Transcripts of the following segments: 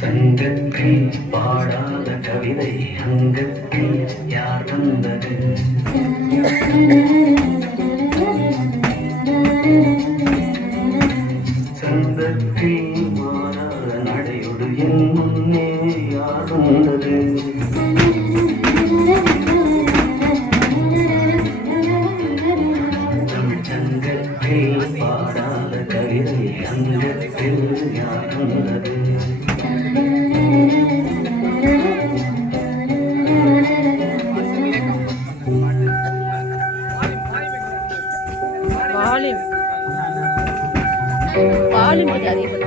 சங்கத்தில் பாடாத கவிதை அங்கத்தில் யார் தந்தது? சங்கத்தில் மாறாத நடையொடு என் முன்னே யார் வந்தது? தமிழ்ச்சங்கத்தில் பாடாத கவிதை அங்கத்தில் யார் தந்தது? வால்யூம் கொஞ்சம் அதிகம்.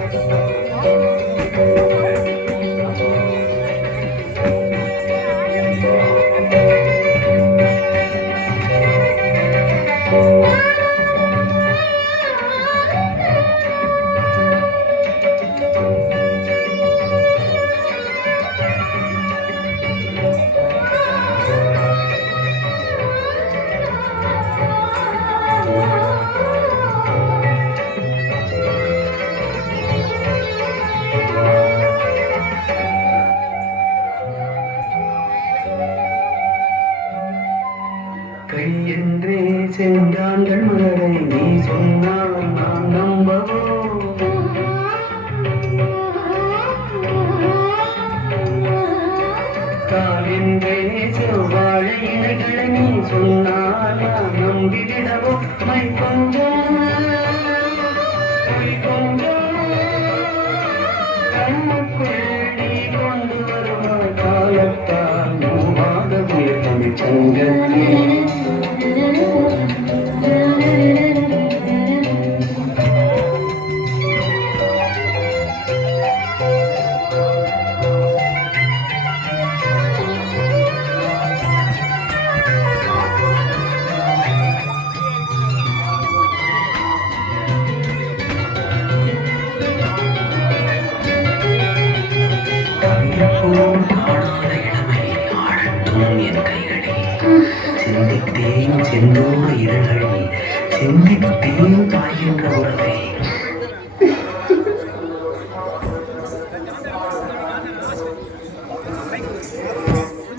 கை என்றே சென்றாங்கள் மலரை நீ சொன்னால் நான் நம்பவோ? கால் என்றே செவ்வாழை இலைகளை நீ சொன்னால் நான் நம்பிவிடவோ? மை கொஞ்சம் கண்ணுக்குள் நீ கொண்டு வருவாய் காலத்தால் மூவாத புயல் தமிழ்ச்சங்கத்தில். சிந்தித்தேன் செந்தூர் இதழ்களில் சிந்தித்தேன் பாய்கின்ற உறவை